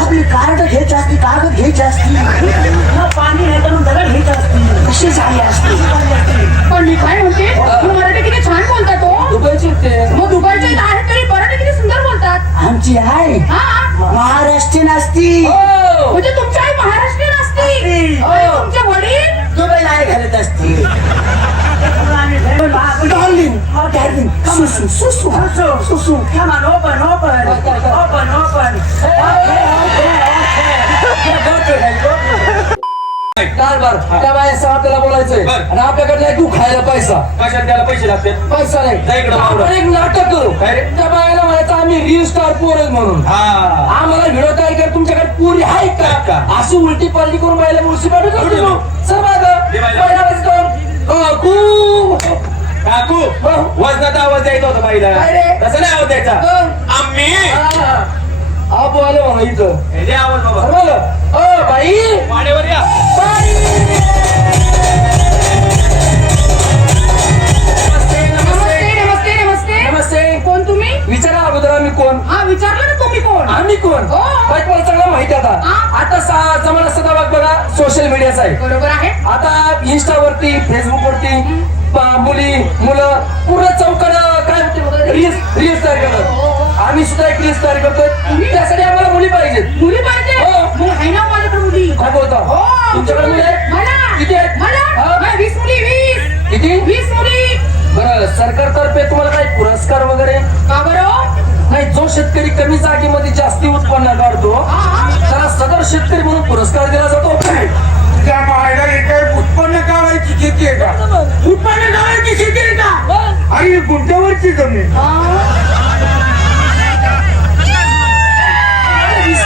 आपली कार्ड घ्यायची असती, कागद घ्यायची असती, पाणी नाही तर दगड घ्यायची असती, कशी झाली असती. पण मी काय म्हणते, तू मराठी किती छान बोलतात हो. दुबईची ते मग दुबईच्या इथं आहेत तरी मराठी किती सुंदर बोलतात. आमची आई हा महाराष्ट्रीयन असती. म्हणजे तुमची आई महाराष्ट्रीयन असते. हो. तुमचे वडील दुबईला आई घालत असती. Darling, oh darling, susu, susu, susu. Come on, open, open, open, open. कारभार त्या बाया आपल्याला बोलायचंय आणि आपल्याकडे तू खायला पैसा. कशात त्याला पैसे लागतात? पैसा नाही. जा इकडं आपण मावळा. एक नाटक करू. काय रे? त्या बायाला म्हणायचं आम्ही रील स्टार पोर आहेत म्हणून. हा आम्हाला व्हिडिओ तयार कर, तुमच्याकडे पुरी आहे का? अशी उलटी पालटी करून बायला मुळशी पाठवू सर दे बाईला. काकू वजनाचा आवाज द्यायचा होता बाईला. काय रे? तसं नाही आवाज द्यायचा. आम्ही आप आले म्हणा इथं. हे द्या आवाज बाबा. बोल ओ बाई वाड्यावर या. नमस्ते नमस्ते नमस्ते. नमस्ते. कोण तुम्ही? विचारा अगोदर आम्ही कोण. हा विचारलं ना तुम्ही कोण. आम्ही कोण हो. बायकोला चांगला माहिती आता. हा. आता जमाना सदा बघा सोशल मीडियाचा आहे. बरोबर आहे. आता इंस्टावरती फेसबुकवरती मुली मुलं पूर्ण चौकड काय रील्स तयार करतात. आम्ही सुद्धा एक रील्स तयार करतोय. त्यासाठी आम्हाला मुली पाहिजेत. मुली पाहिजे. हो. मग आहे ना माझ्याकडे मुली. काय बोलता हो. तुमच्याकडे मुली आहेत? मला किती आहेत? मला हा? 20 मुली 20. किती? 20 मुली. बरं सरकारतर्फे तुम्हाला काही पुरस्कार वगैरे का बरं? नाही. जो शेतकरी कमी जागेमध्ये जास्ती उत्पन्न काढतो हा. त्याला सदर शेतकरी म्हणून पुरस्कार दिला जातो. त्या बाईला इकडे उत्पन्न काढायची शेती आहे का? उत्पन्न काढायची शेती आहे का? आणि गुंठ्यावरची जमीन.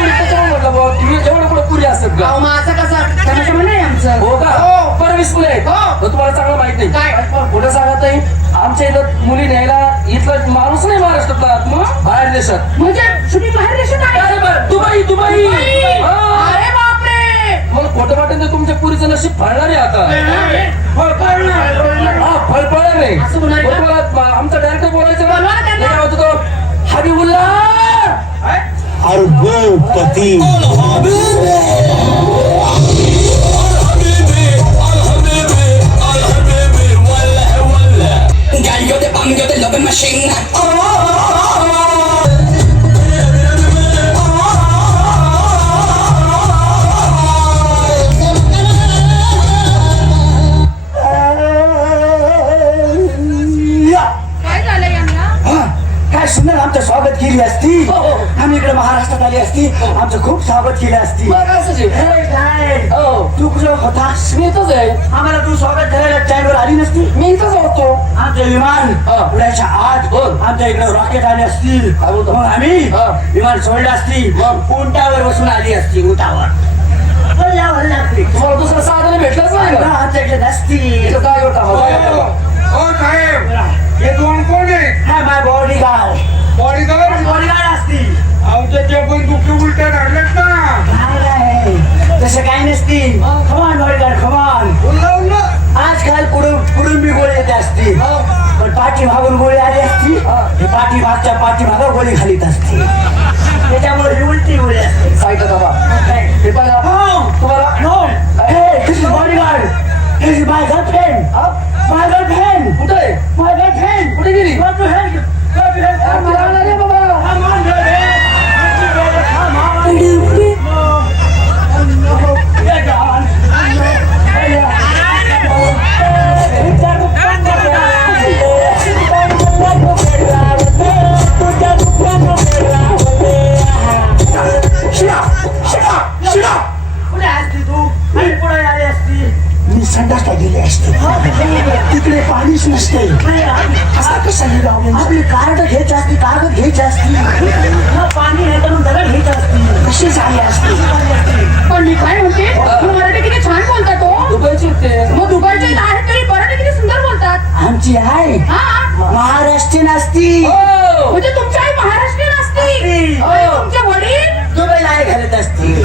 म्हटलं बाबा तुम्ही एवढं कुठं पुरी असतात का? अहो, मग असं कसं त्याचं म्हणणं आहे आमचं. हो का? हो. बरं 20 मुले आहेत. हो. तर तुम्हाला चांगलं माहित नाही काय? कुठं सांगत नाही. आमच्या इथं मुली न्यायला इथला माणूस नाही महाराष्ट्रातला मग? बाहेर देशात. म्हणजे तुम्ही बाहेर देशात आहे. अरे बरं, दुबई दुबई हा. अरे बापरे. मला खोटं वाटेल तर तुमच्या पुरीचं नशीब फळणार आहे आता. हा फळफळणार नाही. असं होणार का? मग तुम्हाला आमचं डायरेक्टर बोलायचं बोलवा ना त्यांना. काय होतं तो Habibullah अरबोपती. Girl, you're the bomb, you're the loving machine. काय झालं यांना? हा, काय सुंदर आमचं स्वागत केली असती. आम्ही इकडे महाराष्ट्रात आली असती, आमचं खूप स्वागत केलं असती. मग असंच आहे. हे काय? हो तू कुठं होतास? मी इथंच आहे. आम्हाला तू स्वागत करायला चॅनलवर आली नसती. मी इथंच होतो. आमचं विमान हा. उडायच्या आत बोल. आमच्या इकडे रॉकेट आली असती. काय बोलतो? मग आम्ही हा. विमान सोडलं असती. मग? उंटावर बसून आली असती. उंटावर वल्लावर लागली. तुम्हाला दुसरं साधन भेटलंच नाही का? आमच्या इकडे नसती. इथं काय करता? हो साहेब हे दोन कोण आहे? हा माय बॉडीगार्ड. बॉडीगार्ड. बॉडीगार्ड असती. आमच्या ते पण दुखी उलट्या काढल्यात ना. काय तसं काही नसती. खमान बॉडीगार्ड खमान. उल्ला उल्ला. आजकाल कुठून बी गोळी येते असती. पण पाठी मागून गोळी आली असती. ही पाठी मागच्या पाठी मागं गोळी खालीत असती. त्याच्यामुळे ही उलटी गोळी असते. साईडला बाबा हे बघा तुम्हाला No! Hey, this is bodyguard. This is my girlfriend. My girlfriend. कुठे आहे? My girlfriend. कुठे गेली? Go to hell. Go to hell. Come कुठे on. आला रे बाबा? Come on, baby. Come on. Get on. कुठे असती तू? आणि पुढे आली असती. मी संडासला गेली असते. तिकडे पाणीच नसते. असा कसा गेला? आपली कार्ड घ्यायची असती, कागद घ्यायची असती, पाणी नाही तर दगड घ्यायची असती, कशी झाली असती. पण मी काय म्हणते, तू मराठी किती छान बोलतात हो. दुबईची ते मग दुबईच्या इथं आहेत तरी मराठी किती सुंदर बोलतात. आमची आई हा महाराष्ट्रीयन असती. हो. म्हणजे तुमची आई महाराष्ट्रीयन असते. हो. आणि तुमचे वडील दुबईला आई घालत असती.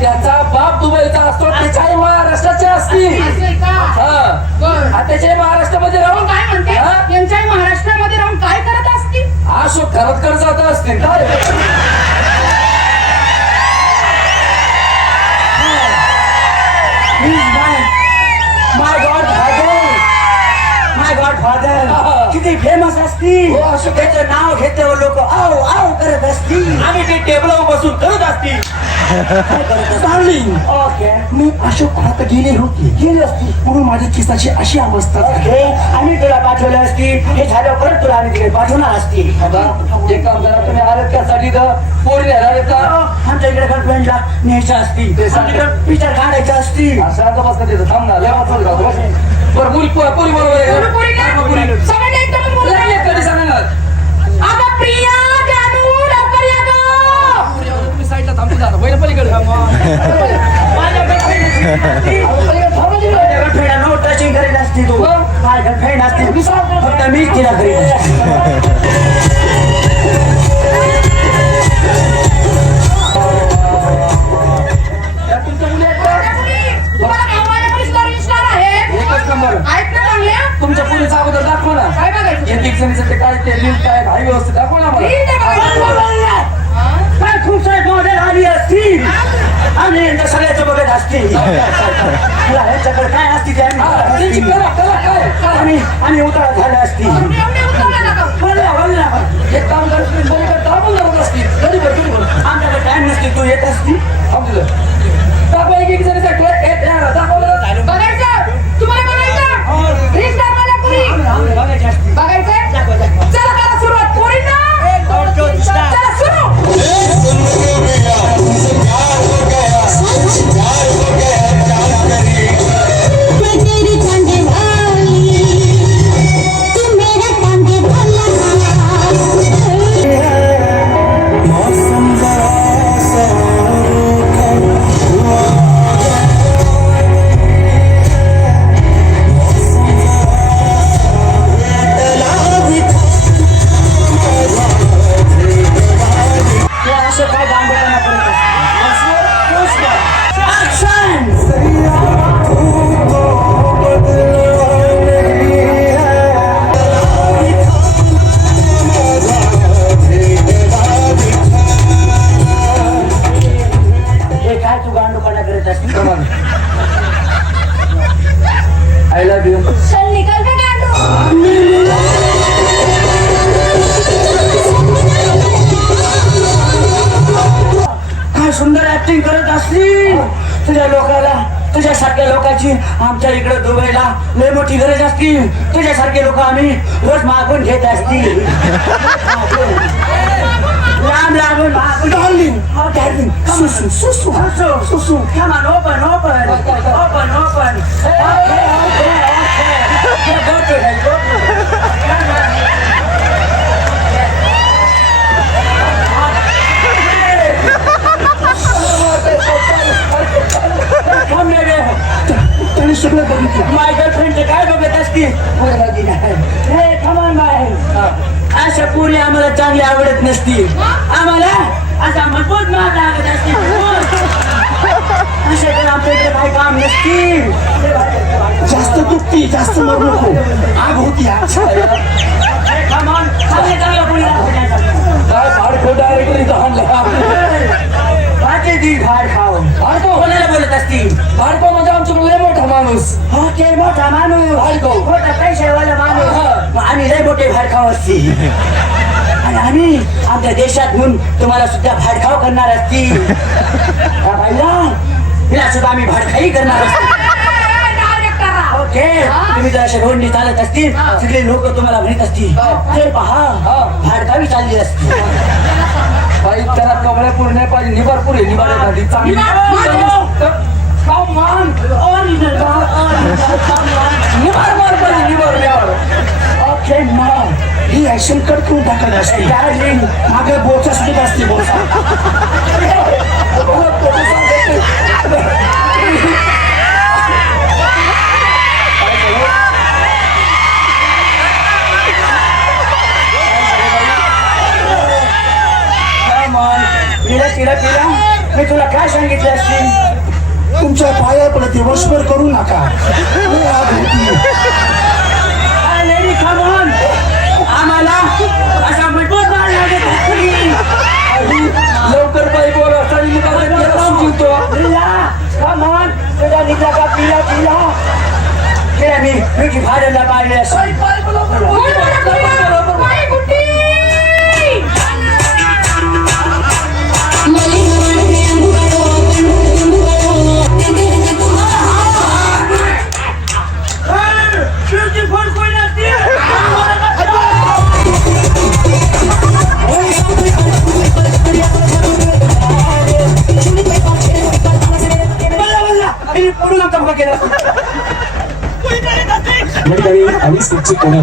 त्याचा बाप दुबईचा असतो, त्याची आई महाराष्ट्राची असती. असं आहे का? हा बरं. आणि त्याची आई महाराष्ट्रामध्ये मग राहून काय म्हणते, हा? यांच्या आई महाराष्ट्रामध्ये राहून काय करत असते? अशोक खरत कर जात असतील काय किती फेमस असती हो, असं त्याचं नाव घेतल्यावर लोक आव आव करत असतील आणि ते टेबलावर बसून करत असतील. डार्लिंग ओके मी अशोक आता गेली असती म्हणून माझी किसाची अशी अवस्था झाली. आम्ही तुला पाठवलं असती हे झालं परत तुला आम्ही तिकडे पाठवणार असती एक काम करा तुम्ही आलात त्यासाठी पोरी न्यायला येता आमच्या इकडे गर्लफ्रेंडला न्यायच्या असती ते सांग. आमच्याकडे पिक्चर काढायच्या असती असं आता बस का तिथं थांब ना लय वाचलं का बरं मुली पोरी बरोबर आहे पोरी, पोरी काय? हा, पोरी. सगळ्यांना एकदमच बोलू लय नका. कधी सांगणार अगं प्रिया जानू लवकर या गं. तुम्ही साईडला थांबून जा वैन पलीकडे गर्लफ्रेंड नो टचिंग करीत असती तू माझी गर्लफ्रेंड असती फक्त मीच तिला करीत असते तुमच्या मुली आहेत का? तुम्हाला गावाला पण स्टार आहे एकच नंबर आहेत ना चांगल्या तुमच्या पुरीचा अगोदर दाखवा ना काय बघायचं एक एक जणीचं ते काय ते लिंक काय भाई व्यवस्थित दाखवा ना मला रील ते बघायचं. काय खूप सारे मॉडेल आली असतील आणि यांच्या सगळ्याचं बघत असतील ह्याच्याकडे काय असते ते त्यांची कला कला काय आणि उतारा झाला असतील एवढे उचलला नका. एक काम करत तुम्ही पलीकडे दाबून दाबत असतील कधी भर कधी भर आमच्याकडे टाइम नसते तू येत असती समजलं दाखवा एक एक जणीचा दाखवलं बघायचं तुम्हाला बघायचं रील स्टार वाल्या पुरी बघायची असती बघायचंय चला करा सुरुवात पोरी ना 1 2 3 चला सुरू मैं तेरी चांदे वाली तू मेरा चांदे वाला हे असं काय गांडोपणा करत ऍक्शन हे काय तू गांडोपणा करत असते आय लव्ह यू चल निकल के गांडू काय सुंदर ऍक्टिंग करत असतील तुझ्यासारख्या लोकांची आमच्या इकडे दुबईला लय मोठी गरज असती तुझ्यासारखे लोक आम्ही रोज मागून घेत असतील लांब लांबून मागून darling सुसू सुसू सुसू come on open open open open okay okay okay go to hell go to त्याने सगळं बघितलं माय गर्लफ्रेंड काय बघत असती हे कमान बाय अशा पुरी आम्हाला चांगली आवडत नसती आम्हाला असा मजबूत मार लागत असती अशा तर आमच्या इकडे काही काम नसती जास्त दुखती जास्त मरू नको आग होती कमान चांगल्या चांगल्या पुरी काय भाडखो डायरेक्टली इथं आणलं भाजी दी भाड खाऊ भाडको कोणाला बोलत असती भाडको म्हणजे आमच्याकडे लय मोठा माणूस हो ते मोठा माणूस भाडको. मोठा पैशावाला माणूस मग आम्ही लय मोठे भाडखाव असती आणि आम्ही आमच्या देशात म्हणून तुम्हाला सुद्धा भाडखाव करणार असती हिला सुद्धा आम्ही भाडखाई करणार असती डायरेक्ट करा ओके तुम्ही जर अशा रोडनी चालत असतील सगळे लोक तुम्हाला म्हणत असतील ते पहा भाडखावी चालली असती बाई त्याला कमळे पूर्ण पाहिजे निबारपूर आहे निबार एखादी चांगली निबार मार पाहिजे निबार निबार ओके मग ही ऍक्शन कडकून टाकत असते डार्लिंग मागे बोचा सुद्धा असते बोचा तिला मी तुला काय सांगितले असतील तुमच्या पाया पडते वशभर करू नका आम्हाला असा मजबूत मार लागत असतील लवकर बाई बोला तरी जिंकतो तुझ्या निघला का पिला मी भाड्याला पाहिले असेल बोल बरं, पोरींनो. बाई गुड्डी. आणि स्टिकची कोण